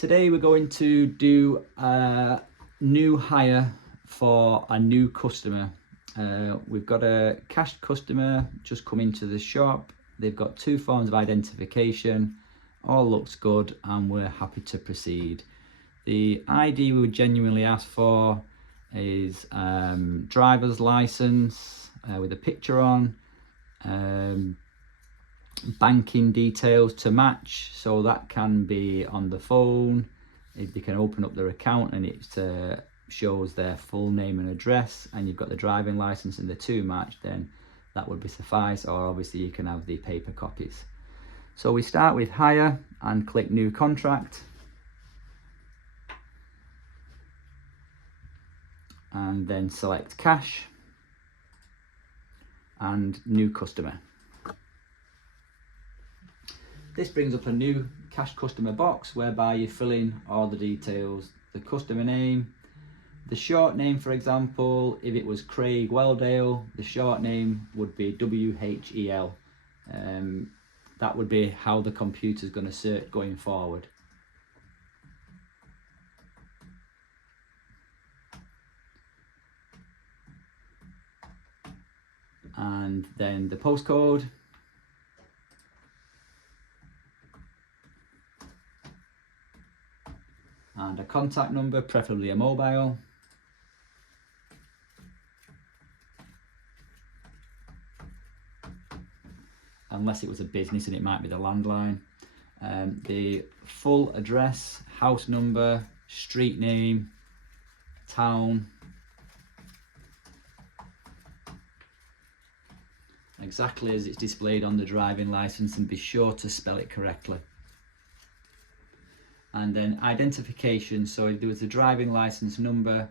Today we're going to do a new hire for a new customer. We've got a cash customer just come into the shop. They've got two forms of identification. All looks good and we're happy to proceed. The ID we would genuinely ask for is driver's license with a picture on, banking details to match, so that can be on the phone. If they can open up their account and it shows their full name and address, and you've got the driving license and the two match, then that would be suffice, or obviously you can have the paper copies. So we start with hire and click new contract, and then select cash and new customer. This brings up a new cash customer box whereby you fill in all the details, the customer name, the short name. For example, if it was Craig Welldale, the short name would be WHEL. That would be how the computer's going to search going forward. And then the postcode. And a contact number, preferably a mobile. Unless it was a business and it might be the landline. The full address, house number, street name, town. Exactly as it's displayed on the driving license, and be sure to spell it correctly. And then identification, so if there was a driving license number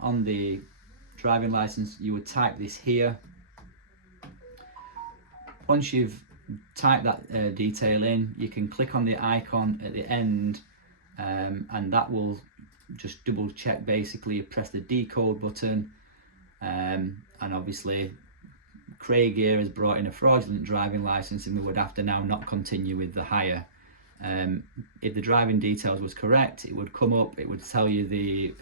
on the driving license, you would type this here. Once you've typed that detail in, you can click on the icon at the end, and that will just double check. Basically, you press the decode button, and obviously Craig here has brought in a fraudulent driving license, and we would have to now not continue with the hire. If the driving details was correct, it would come up, it would tell you the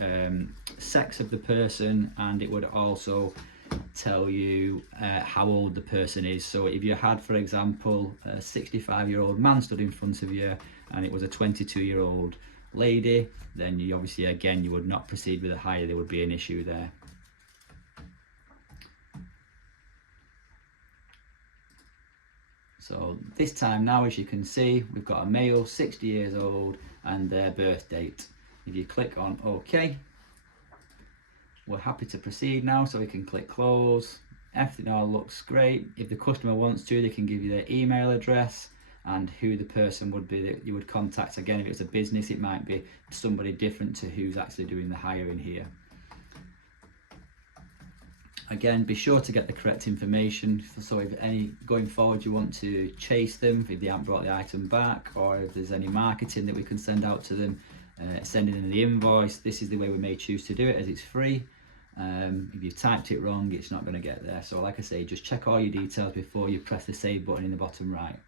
sex of the person, and it would also tell you how old the person is. So if you had, for example, a 65-year-old man stood in front of you and it was a 22-year-old lady, then you obviously, again, you would not proceed with the hire. There would be an issue there. So this time now, as you can see, we've got a male, 60 years old, and their birth date. If you click on OK, we're happy to proceed now, so we can click close. Everything all looks great. If the customer wants to, they can give you their email address and who the person would be that you would contact. Again, if it's a business, it might be somebody different to who's actually doing the hiring here. Again, be sure to get the correct information, so if going forward you want to chase them if they haven't brought the item back, or if there's any marketing that we can send out to them, sending in the invoice, this is the way we may choose to do it, as it's free. If you've typed it wrong, it's not going to get there. So like I say, just check all your details before you press the save button in the bottom right.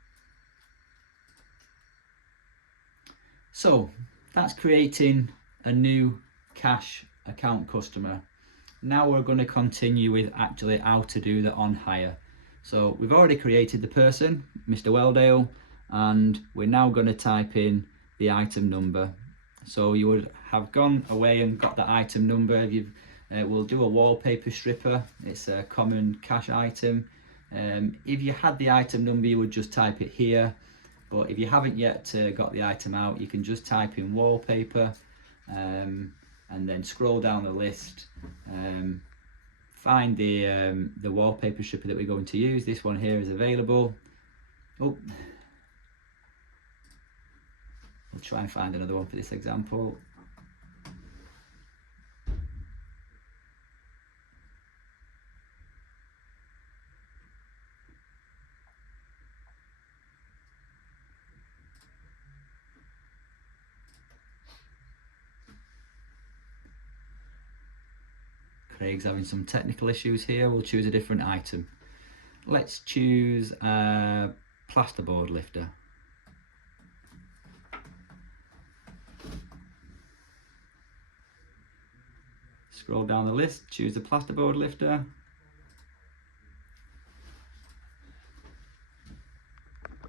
So that's creating a new cash account customer. Now we're going to continue with actually how to do the on hire. So we've already created the person, Mr. Welldale, and we're now going to type in the item number. So you would have gone away and got the item number. If you've, we'll do a wallpaper stripper. It's a common cash item. If you had the item number, you would just type it here. But if you haven't yet got the item out, you can just type in wallpaper. And then scroll down the list, find the wallpaper stripper that we're going to use. This one here is available. Oh, we'll try and find another one for this example. Craig's having some technical issues here. We'll choose a different item. Let's choose a plasterboard lifter. Scroll down the list, choose the plasterboard lifter,